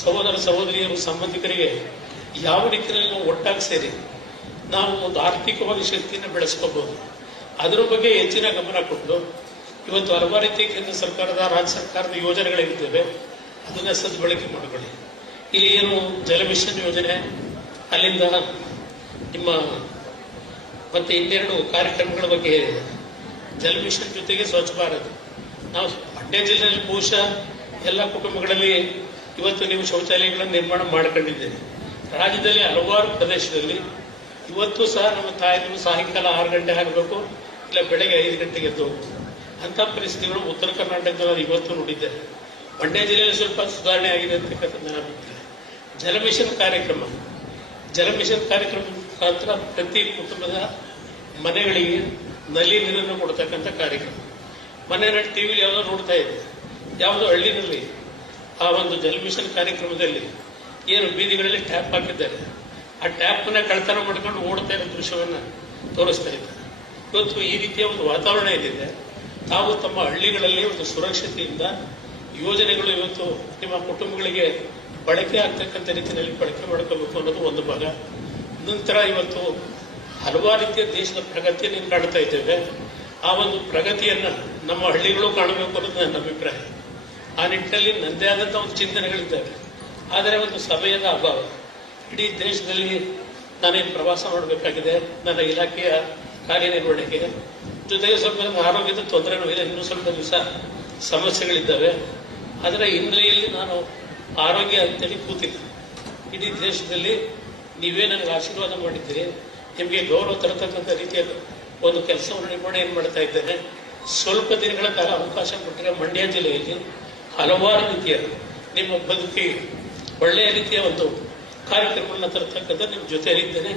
ಸಹೋದರ ಸಹೋದರಿಯರು ಸಂಬಂಧಿಕರಿಗೆ ಯಾವ ರೀತಿಯಲ್ಲಿ ನಾವು ಒಟ್ಟಾಗಿ ಸೇರಿ ನಾವು ಒಂದು ಆರ್ಥಿಕವಾಗಿ ಶಕ್ತಿಯನ್ನು ಬೆಳೆಸ್ಕೋಬಹುದು, ಅದರ ಬಗ್ಗೆ ಹೆಚ್ಚಿನ ಗಮನ ಕೊಟ್ಟು ಇವತ್ತು ಹಲವಾರು ರೀತಿಯ ಕೇಂದ್ರ ಸರ್ಕಾರದ ರಾಜ್ಯ ಸರ್ಕಾರದ ಯೋಜನೆಗಳಿರ್ತವೆ, ಅದನ್ನ ಸದ್ಬಳಕೆ ಮಾಡಿಕೊಳ್ಳಿ. ಇಲ್ಲಿ ಏನು ಜಲ ಮಿಷನ್ ಯೋಜನೆ, ಅಲ್ಲಿಂದ ನಿಮ್ಮ ಮತ್ತೆ ಇನ್ನೆರಡು ಕಾರ್ಯಕ್ರಮಗಳ ಬಗ್ಗೆ ಹೇಳಿದೆ. ಜಲ ಮಿಷನ್ ಜೊತೆಗೆ ಸ್ವಚ್ಛ ಭಾರತ್. ನಾವು ಮಂಡ್ಯ ಜಿಲ್ಲೆಯಲ್ಲಿ ಬಹುಶಃ ಎಲ್ಲ ಕುಟುಂಬಗಳಲ್ಲಿ ಇವತ್ತು ನೀವು ಶೌಚಾಲಯಗಳನ್ನು ನಿರ್ಮಾಣ ಮಾಡಿಕೊಂಡಿದ್ದೇವೆ. ರಾಜ್ಯದಲ್ಲಿ ಹಲವಾರು ಪ್ರದೇಶದಲ್ಲಿ ಇವತ್ತು ಸಹ ನಮ್ಮ ತಾಯಿಗಳು ಸಾಯಂಕಾಲ 6 ಗಂಟೆ ಆಗಬೇಕು, ಇಲ್ಲ ಬೆಳಗ್ಗೆ 5 ಗಂಟೆಗೆ ಎದ್ದು ಹೋಗ್ಬೇಕು. ಅಂಥ ಪರಿಸ್ಥಿತಿಗಳು ಉತ್ತರ ಕರ್ನಾಟಕದಲ್ಲಿ ಇವತ್ತು ನೋಡಿದ್ದೇವೆ. ಮಂಡ್ಯ ಜಿಲ್ಲೆಯಲ್ಲಿ ಸ್ವಲ್ಪ ಸುಧಾರಣೆ ಆಗಿದೆ ಅಂತಕ್ಕಂಥ ನನ್ನ ಅಭಿಪ್ರಾಯ. ಜಲ ಮಿಷನ್ ಕಾರ್ಯಕ್ರಮ ಮುಖಾಂತರ ಪ್ರತಿ ಕುಟುಂಬದ ಮನೆಗಳಿಗೆ ನಲ್ಲಿ ನೀರನ್ನು ಕೊಡ್ತಕ್ಕಂಥ ಕಾರ್ಯಕ್ರಮ. ಮನೆ ಟಿವಿಲಿ ಯಾವುದೋ ನೋಡ್ತಾ ಇದೆ, ಯಾವುದೋ ಹಳ್ಳಿನಲ್ಲಿ ಆ ಒಂದು ಜಲ ಮಿಷನ್ ಕಾರ್ಯಕ್ರಮದಲ್ಲಿ ಏನು ಬೀದಿಗಳಲ್ಲಿ ಟ್ಯಾಪ್ ಹಾಕಿದ್ದಾರೆ, ಆ ಟ್ಯಾಪ್ನ ಕಳ್ತನ ಮಾಡ್ಕೊಂಡು ಓಡ್ತಾ ಇರೋ ದೃಶ್ಯವನ್ನು ತೋರಿಸ್ತಾ ಇದ್ದಾರೆ. ಇವತ್ತು ಈ ರೀತಿಯ ಒಂದು ವಾತಾವರಣ ಏನಿದೆ, ತಾವು ತಮ್ಮ ಹಳ್ಳಿಗಳಲ್ಲಿ ಒಂದು ಸುರಕ್ಷತೆಯಿಂದ ಯೋಜನೆಗಳು ಇವತ್ತು ನಿಮ್ಮ ಕುಟುಂಬಗಳಿಗೆ ಬಳಕೆ ಆಗ್ತಕ್ಕಂಥ ರೀತಿಯಲ್ಲಿ ಬಳಕೆ ಮಾಡ್ಕೋಬೇಕು ಅನ್ನೋದು ಒಂದು ಭಾಗ. ನಂತರ ಇವತ್ತು ಹಲವಾರು ರೀತಿಯ ದೇಶದ ಪ್ರಗತಿಯನ್ನು ಕಾಣ್ತಾ ಇದ್ದೇವೆ. ಆ ಒಂದು ಪ್ರಗತಿಯನ್ನ ನಮ್ಮ ಹಳ್ಳಿಗಳು ಕಾಣಬೇಕು ಅನ್ನೋದು ನನ್ನ ಅಭಿಪ್ರಾಯ. ಆ ನಿಟ್ಟಿನಲ್ಲಿ ನನ್ನದೇ ಆದಂಥ ಒಂದು ಚಿಂತನೆಗಳಿದ್ದಾವೆ. ಆದರೆ ಒಂದು ಸಮಯದ ಅಭಾವ. ಇಡೀ ದೇಶದಲ್ಲಿ ನಾನೇನು ಪ್ರವಾಸ ಮಾಡಬೇಕಾಗಿದೆ, ನನ್ನ ಇಲಾಖೆಯ ಕಾರ್ಯನಿರ್ವಹಣೆಗೆ, ಜೊತೆಗೆ ಸ್ವಲ್ಪ ಆರೋಗ್ಯದ ತೊಂದರೆನೂ ಇದೆ, ಇನ್ನೂ ಸ್ವಲ್ಪ ದಿವಸ ಸಮಸ್ಯೆಗಳಿದ್ದಾವೆ. ಅದರ ಹಿನ್ನೆಲೆಯಲ್ಲಿ ನಾನು ಆರೋಗ್ಯ ಅಂತೇಳಿ ಕೂತಿಲ್ಲ. ಇಡೀ ದೇಶದಲ್ಲಿ ನೀವೇ ನನಗೆ ಆಶೀರ್ವಾದ ಮಾಡಿದ್ದೀರಿ, ನಿಮಗೆ ಗೌರವ ತರತಕ್ಕಂಥ ರೀತಿಯ ಒಂದು ಕೆಲಸವನ್ನು ನಿರ್ವಹಣೆ ಮಾಡ್ತಾ ಇದ್ದೇನೆ. ಸ್ವಲ್ಪ ದಿನಗಳ ಕಾಲ ಅವಕಾಶ ಕೊಟ್ಟರೆ ಮಂಡ್ಯ ಜಿಲ್ಲೆಯಲ್ಲಿ ಹಲವಾರು ರೀತಿಯ ನಿಮ್ಮ ಬದುಕಿಗೆ ಒಳ್ಳೆಯ ರೀತಿಯ ಒಂದು ಕಾರ್ಯಕ್ರಮವನ್ನು ತರತಕ್ಕಂಥ ನಿಮ್ಮ ಜೊತೆಯಲ್ಲಿದ್ದೇನೆ.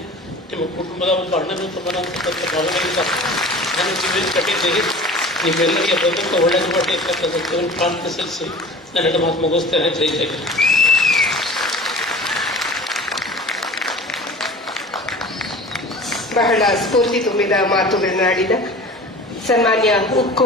ನಿಮ್ಮ ಕುಟುಂಬದ ಒಬ್ಬ ಅಣ್ಣನ ತಮ್ಮನ ಅಂತಕ್ಕಂಥ ಭಾವನೆಯಿಂದ ನಾನು ಜಿಲ್ಲೆಯಲ್ಲಿ ಕಟ್ಟಿದ್ದೇನೆ. ನಿಮ್ಮೆಲ್ಲರಿಗೆ ಬಂದಂಥ ಒಳ್ಳೆಯ ಮಾಡಿ ಇರ್ತಕ್ಕಂಥ ಪ್ರಾರ್ಥನೆ ಸಲ್ಲಿಸಿ ನನ್ನ ಮಾತು ಮುಗಿಸ್ತೇನೆ. ಜೈ ಜಗನ್. ಬಹಳ ಸ್ಫೂರ್ತಿ ತುಂಬಿದ ಮಾತುಗಳನ್ನಾಡಿದ ಸನ್ಮಾನ್ಯ ಉಕ್ಕೋ